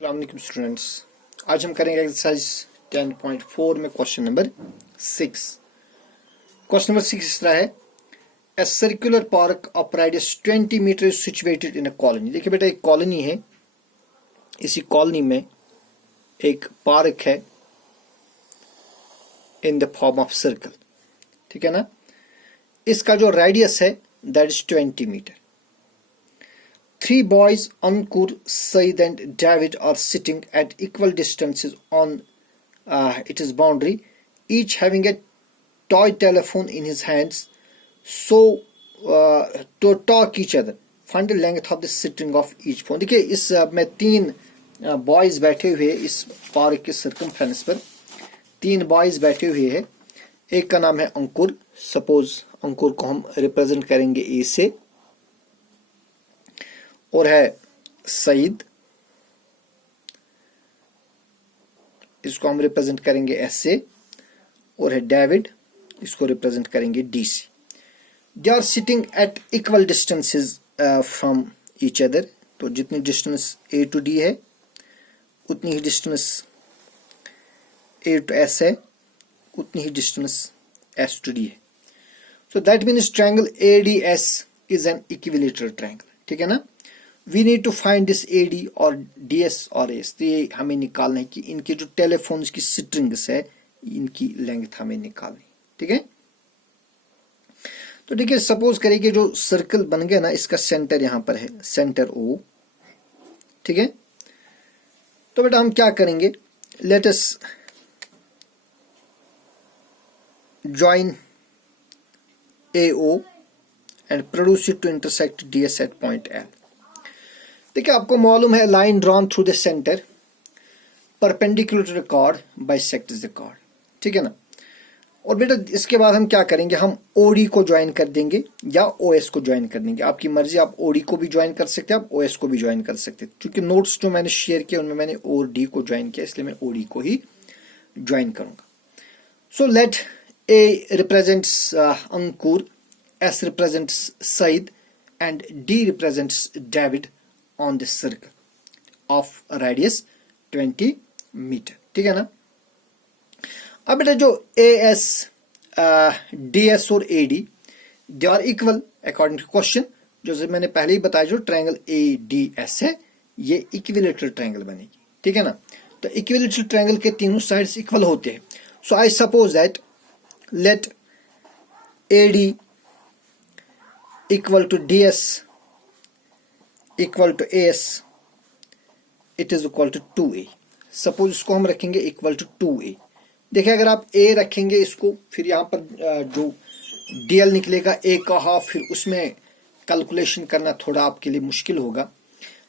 अस्सलामुअलैकुम स्टूडेंट्स, आज हम करेंगे एक्सरसाइज 10.4 में क्वेश्चन नंबर 6। क्वेश्चन नंबर 6 इस तरह है, a circular park of radius 20 metre is situated in a colony. देखिए बेटा, एक कॉलोनी है, इसी कॉलोनी में एक पार्क है in the form of circle, ठीक है ना। इसका जो रेडियस है that is 20 metre. Three boys, Ankur, Said and David, are sitting at equal distances on its boundary, each having a toy telephone in his hands. So, to talk each other, find the length of the string of each phone. देखिए इस में तीन boys बैठे हुए इस park के circumference पर तीन बॉयज बैठे हुए हैं। एक का नाम है अंकुर, सपोज अंकुर को हम रिप्रेजेंट करेंगे ए से, और है सईद, इसको हम रिप्रेजेंट करेंगे एस से, और है डेविड, इसको रिप्रेजेंट करेंगे डी से। They are sitting at equal distances from each other, तो जितनी डिस्टेंस ए टू डी है उतनी ही डिस्टेंस ए टू एस है, उतनी ही डिस्टेंस एस टू डी है। So that means triangle A D S is an equilateral triangle, ठीक है ना। We need to find this A D और डी एस और एस, तो ये हमें निकालना है कि इनके जो टेलीफोन्स की स्ट्रिंग्स है इनकी लेंथ हमें निकालनी, ठीक है। तो देखिए सपोज करिए कि जो सर्कल बन गया ना, इसका सेंटर यहां पर है, सेंटर ओ, ठीक है। तो बेटा हम क्या करेंगे, let us join A O and produce it to intersect D S at point L. देखिए आपको मालूम है line drawn through the centre perpendicular to the chord bisects the chord, ठीक है ना। और बेटा इसके बाद हम क्या करेंगे, हम ओडी को ज्वाइन कर देंगे या ओएस को ज्वाइन कर देंगे, आपकी मर्जी। आप ओडी को भी ज्वाइन कर सकते हैं, आप ओएस को भी ज्वाइन कर सकते हैं। क्योंकि नोट्स जो मैंने शेयर किए उनमें मैंने ओ डी को ज्वाइन किया, इसलिए मैं ओडी को ही ज्वाइन करूंगा। So let A represents Ankur, S represents Saeed and D represents David on this circle of radius 20 metre, ठीक है ना। अब बेटा जो AS, DS और AD they are equal according to question, जो मैंने पहले ही बताया, जो ट्रायंगल ADS है ये इक्विलेटरल ट्रायंगल बनेगी, ठीक है ना। तो इक्विलेटरल ट्रायंगल के तीनों साइड्स इक्वल होते हैं। So I suppose that let AD equal to DS equal to AS, it is equal to 2A। Suppose इसको हम रखेंगे इक्वल टू 2A। देखिए अगर आप A रखेंगे इसको, फिर यहाँ पर जो DL निकलेगा A का हाफ, फिर उसमें कैलकुलेशन करना थोड़ा आपके लिए मुश्किल होगा,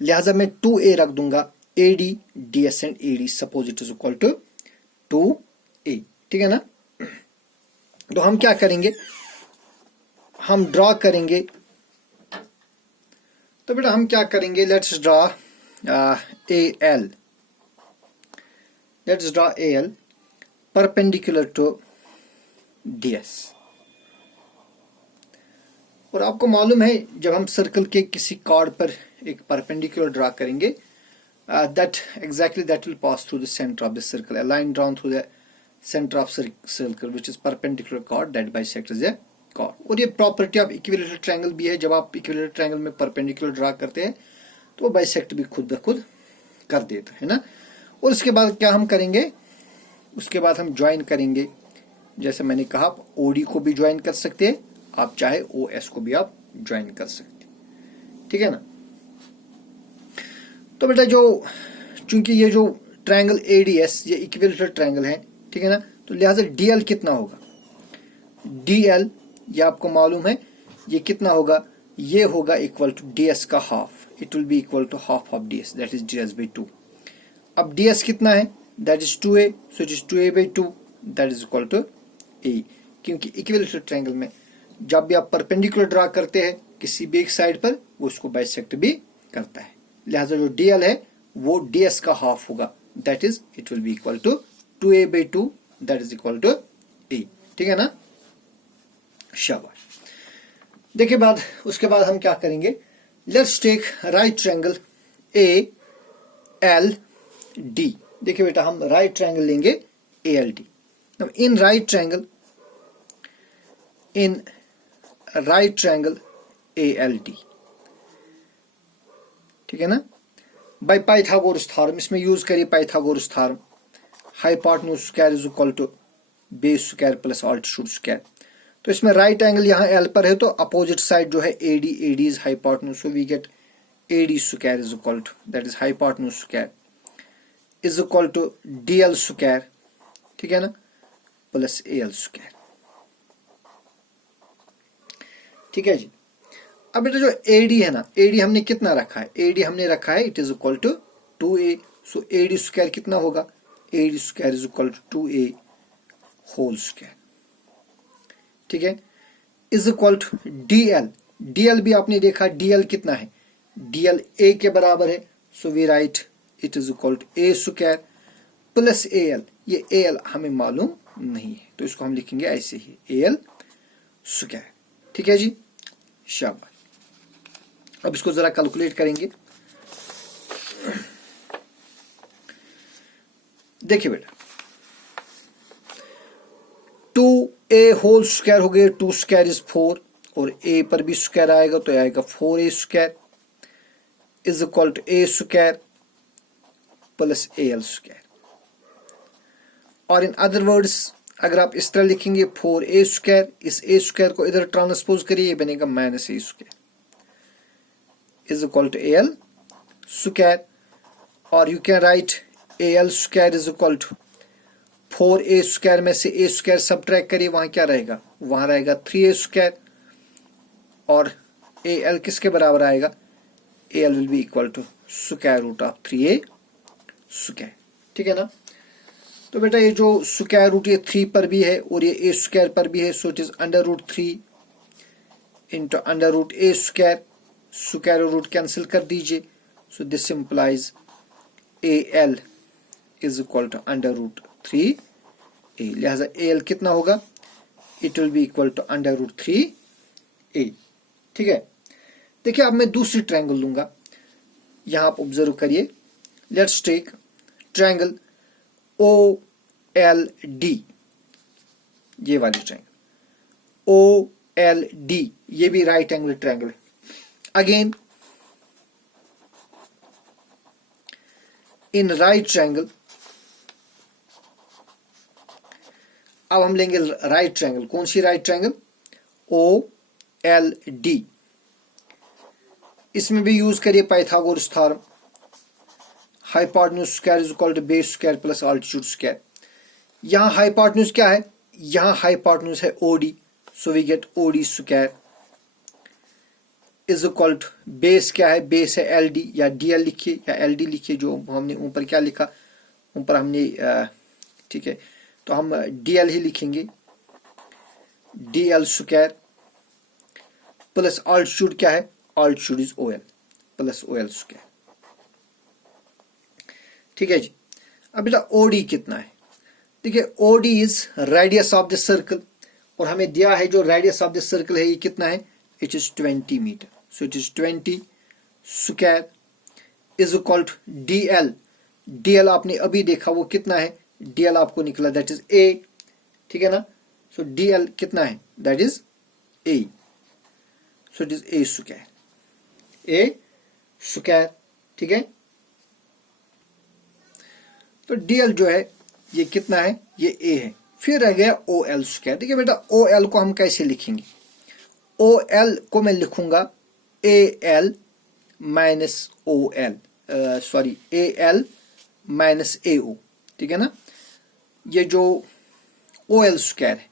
लिहाजा मैं 2A रख दूंगा। AD DS and AD suppose it is equal to 2A, ठीक है ना। तो हम क्या करेंगे, हम ड्रॉ करेंगे। तो बेटा हम क्या करेंगे, let's draw AL, let's draw AL perpendicular to DS। और आपको मालूम है जब हम सर्कल के किसी कॉर्ड पर एक परपेंडिकुलर ड्रा करेंगे, that exactly that will pass through the centre of the circle, a line drawn through the centre of circle which is perpendicular chord that bisects the chord. और ये property of equilateral triangle भी है, जब आप equilateral triangle में perpendicular draw करते हैं तो वो बाइसेक्ट भी खुद ब खुद कर देता है ना। और इसके बाद क्या हम करेंगे, उसके बाद हम ज्वाइन करेंगे। जैसे मैंने कहा, आप ओडी को भी ज्वाइन कर सकते हैं, आप चाहे ओएस को भी आप ज्वाइन कर सकते हैं, ठीक है ना। तो बेटा जो चूंकि ये जो ट्रायंगल एडीएस ये इक्विलेटरल ट्रायंगल है, ठीक है ना, तो लिहाजा डीएल कितना होगा, डीएल ये आपको मालूम है ये कितना होगा, ये होगा इक्वल टू डीएस का half, it will be equal to half of DS, that is DS by 2। अब डीएस कितना है, that is 2A, so it is 2A by 2, that is equal to A। क्योंकि इक्विलेटरल ट्रायंगल में जब भी आप perpendicular draw करते हैं किसी भी एक साइड पर, वो उसको बाइसेक्ट भी करता है, लिहाजा जो डीएल है वो डीएस का हाफ होगा, that is it will be equal to 2A by 2, that is equal to A, ठीक है ना। शाबाश। देखिए उसके बाद हम क्या करेंगे, let's take right triangle AL D. देखिए बेटा हम राइट ट्रायंगल लेंगे A L D. In right triangle A L D, ठीक है ना, बाय पाइथागोरस थ्योरम, इसमें यूज करिए Pythagoras theorem, hypotenuse square is equal to base square plus altitude square. तो इसमें राइट एंगल यहाँ एल पर है तो अपोजिट साइड जो है AD, AD is hypotenuse, so we get AD square is equal to that is hypotenuse square is equal to DL square, ठीक है ना, प्लस एल स्क्वायर। ठीक है जी। अब बेटा जो एडी है ना, एडी हमने कितना रखा है, एडी हमने रखा है it is equal to 2a, so AD square कितना होगा, AD square is equal to 2a whole square, ठीक है, is equal to DL. DL भी आपने देखा, डीएल कितना है, डीएल ए के बराबर है, so we write it is equal to A square plus A L. ये ए एल हमें मालूम नहीं है तो इसको हम लिखेंगे ऐसे ही ए एल स्क्वायर, ठीक है जी, शाबाश। अब इसको जरा कैलकुलेट करेंगे। देखिए बेटा 2a होल स्क्वायर हो गया, 2 स्क्वायर इज 4 और a पर भी स्क्वायर आएगा तो आएगा 4a square is equal to a square plus al square. और इन अदर वर्ड्स अगर आप इस तरह लिखेंगे 4a स्क्वायर, इस a स्क्वायर को इधर ट्रांसपोज करिए, ये बनेगा minus a square is equal to al square. और you can write al square is equal to 4a square में से a स्क्वायर सबट्रैक्ट करिए, वहां क्या रहेगा, वहां रहेगा 3a स्क्वायर और al किसके बराबर आएगा, al will be equal to square root of 3a square, ठीक है ना। तो बेटा ये जो स्क्वायर रूट ये 3 पर भी है और ये a स्क्वायर पर भी है, so it is under root 3 into under root a square, square root cancel कर दीजिए, so this implies al is equal to under root 3a, लिहाजा al कितना होगा, it will be equal to under root 3a, ठीक है। देखिए अब मैं दूसरी ट्रायंगल लूंगा, यहां आप ऑब्जर्व करिए, लेट्स टेक ट्रायंगल OLD, ये वाली ट्रायंगल OLD, ये भी राइट एंगल ट्रायंगल है। अगेन इन राइट ट्रायंगल, अब हम लेंगे राइट ट्रायंगल, कौन सी राइट ट्रायंगल, OLD। इसमें भी यूज करिए Pythagoras theorem, hypotenuse square is equal to base square plus altitude square. यहां हाइपोटेन्यूज क्या है, यहां हाइपोटेन्यूज है OD, so we get OD square is equal to base क्या है, बेस है LD या DL लिखिए या LD लिखिए, जो हमने ऊपर क्या लिखा, ऊपर हमने ठीक है, तो हम DL ही लिखेंगे, DL स्क्वायर प्लस ऑल्टीट्यूड क्या है, altitude is OL plus OL square, ठीक है जी। अब बेटा OD कितना है, देखिए OD is radius of the circle, और हमें दिया है जो रेडियस ऑफ द सर्कल है ये कितना है, it is 20 metre, so it is 20 square is equal to DL। DL आपने अभी देखा वो कितना है, DL आपको निकला दैट इज A, ठीक है ना, सो DL कितना है, that is A, so it is A square, A square, ठीक है। तो DL जो है ये कितना है, ये A है। फिर रह गया OL स्क्वायर। देखिए बेटा OL को हम कैसे लिखेंगे, OL को मैं लिखूंगा AL minus OL, sorry AL minus AO, ठीक है ना। ये जो OL स्क्वायर है,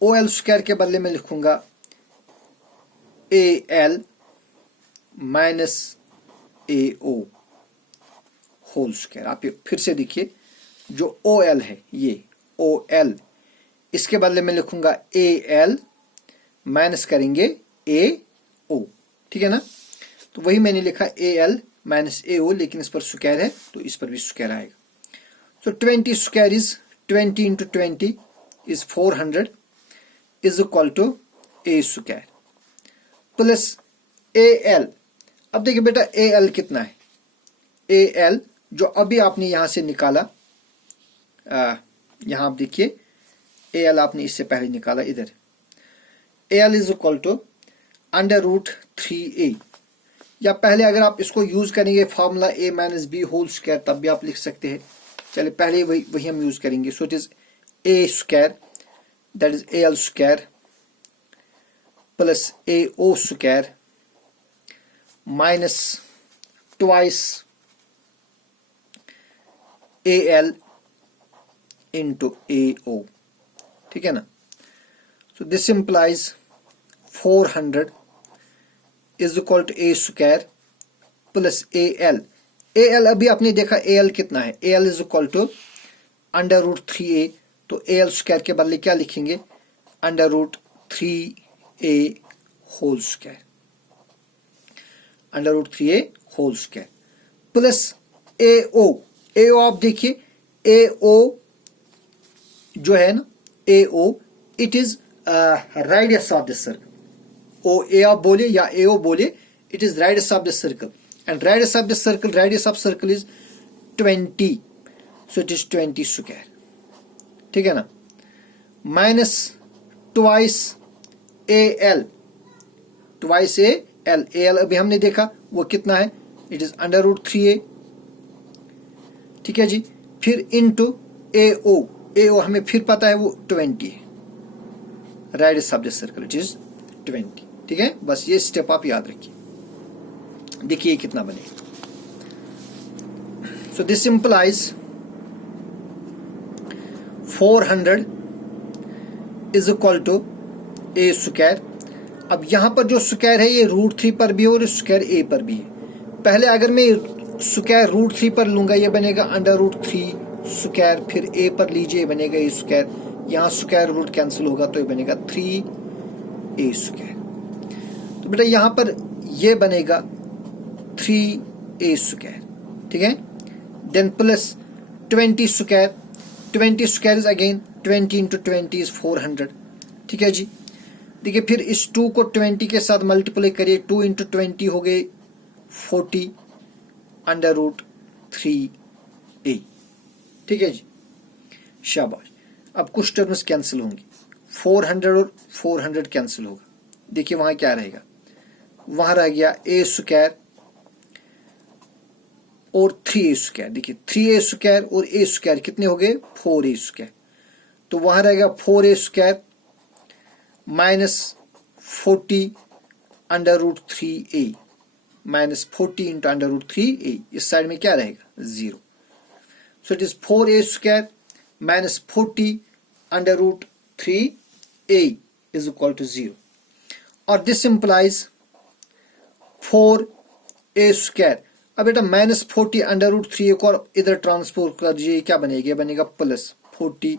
OL स्क्वायर के बदले में लिखूंगा AL minus AO whole square. आप फिर से देखिए, जो OL है ये OL, इसके बदले में लिखूंगा AL माइनस करेंगे AO, ठीक है ना। तो वही मैंने लिखा AL माइनस AO, लेकिन इस पर स्क्वायर है तो इस पर भी स्क्वायर आएगा। So 20 square is 20 into 20 is 400 is equal to A square plus AL। अब देखिए बेटा AL कितना है, AL जो अभी आपने यहां से निकाला, यहां आप देखिए AL आपने इससे पहले निकाला इधर, AL is equal to √3a, या पहले अगर आप इसको यूज करेंगे formula a minus B whole square तब भी आप लिख सकते हैं। चलिए पहले वही हम यूज करेंगे। So it is a square that is AL square plus AO square minus twice AL into AO, ठीक है ना। So this implies 400 is equal to A square plus AL अभी आपने देखा AL कितना है, AL is equal to √3a, तो AL square के बदले क्या लिखेंगे, √3a whole square, √3a whole square plus AO आप देखिए AO जो है ना, AO it is radius of the circle. A आप बोले या AO बोले, it is radius of the circle, and radius of the circle, radius of circle is 20, so it is 20 square, ठीक है ना, minus twice AL, twice AL अभी हमने देखा वो कितना है, इट इज √3a, ठीक है जी। फिर इनटू AO हमें फिर पता है वो 20 है, radius of the circle it is 20, ठीक है। बस ये स्टेप आप याद रखिए। देखिए कितना बनेगा। So this implies 400 is equal to A square. अब यहां पर जो स्क्वायर है ये √3 पर भी है और स्क्वायर A पर भी है। पहले अगर मैं स्क्वायर √3 पर लूंगा ये बनेगा √3 स्क्वायर, फिर A पर लीजिए बनेगा A स्क्वायर, यहां स्क्वायर रूट कैंसिल होगा तो ये बनेगा 3A स्क्वायर। तो बेटा यहां पर ये बनेगा 3A स्क्वायर, ठीक है। Then plus 20 square, 20 square is again 20 into 20 is 400, ठीक है जी। देखिए फिर इस 2 को 20 के साथ मल्टीप्लाई करिए, 2 इंटू 20 हो गए 40 √3a, ठीक है जी। शाबाश। अब कुछ टर्म्स कैंसिल होंगी, 400 और 400 कैंसिल होगा। देखिए वहां क्या रहेगा, वहां रह गया A स्क्वायर और 3A स्क्वायर। देखिए 3A स्क्वायर और A स्क्वायर कितने हो गए, 4A स्क्वायर, तो वहां रहेगा 4A square minus 40 √3a, minus 40 into √3a, इस साइड में क्या रहेगा 0, so it is 4A square minus 40 √3a is equal to 0, और दिस इंप्लाइज 4A स्क्वायर। अब बेटा माइनस 40 √3a को इधर ट्रांसपोज कर दीजिए, क्या बनेगा, बनेगा प्लस 40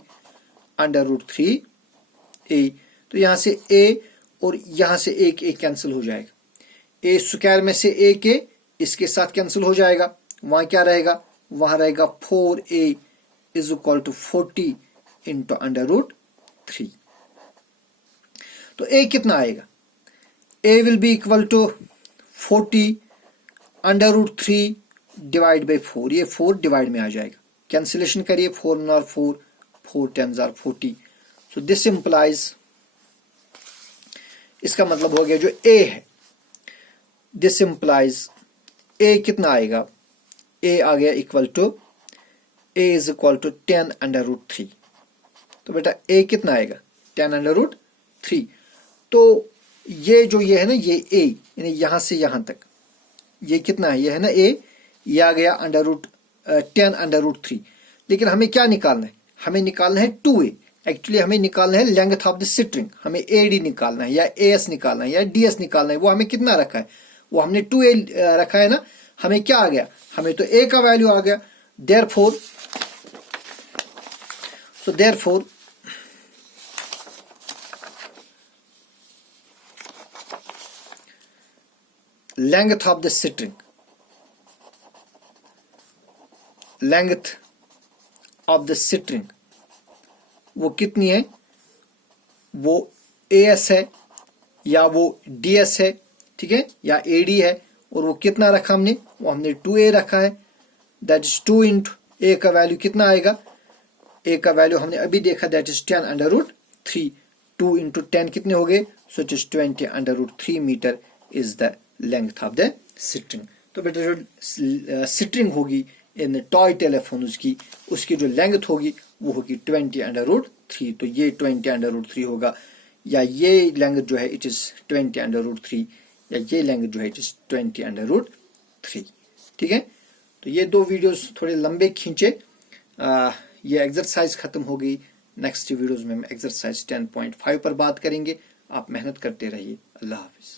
√3a, तो यहां से A और यहां से एक कैंसिल हो जाएगा, A स्क्वायर में से एक इसके साथ कैंसिल हो जाएगा, वहां क्या रहेगा, वहां रहेगा 4A is equal to 40 into √3। तो A कितना आएगा, A will be equal to 40 √3 divide by 4, ये 4 डिवाइड में आ जाएगा, कैंसिलेशन करिए, 4 और 4 10s are 40, so this implies, इसका मतलब हो गया जो A है, दिस इंप्लाइज A कितना आएगा, A आ गया equal to, A is equal to 10 √3, तो बेटा A कितना आएगा 10 √3, तो ये जो ये है ना, ये A यानी यहां से यहां तक ये कितना है, ये है ना A, ये आ गया 10 √3, लेकिन हमें क्या निकालना है, हमें निकालना है 2A, एक्चुअली हमें निकालना है लेंथ ऑफ द स्ट्रिंग, हमें AD निकालना है या AS निकालना है या DS निकालना है, वो हमें कितना रखा है, वो हमने 2A रखा है ना, हमें क्या आ गया, हमें तो A का वैल्यू आ गया, therefore length of the string, length of the string वो कितनी है, वो AS है या वो DS है, ठीक है, या AD है, और वो कितना रखा हमने, वो हमने 2A रखा है, दैट इज 2 इंटू ए का वैल्यू कितना आएगा, ए का वैल्यू हमने अभी देखा that is 10 under root 3, 2 into 10 कितने हो गए, so it is 20 under root 3 metre is the length of the string. तो बेटा जो स्ट्रिंग होगी इन टॉय टेलीफोन्स की, उसकी जो लेंथ होगी वो होगी 20 अंडर रूट 3, तो ये 20 अंडर रूट 3 होगा, या ये लेंथ जो है इट इज 20 अंडर रूट 3, या ये लेंथ जो है इट इज 20 अंडर रूट 3। ठीक है, तो ये दो वीडियोस थोड़े लंबे खींचे, ये एक्सरसाइज खत्म हो गई। नेक्स्ट वीडियोस में हम एक्सरसाइज 10.5 पर बात करेंगे। आप मेहनत करते रहिए। अल्लाह हाफिज।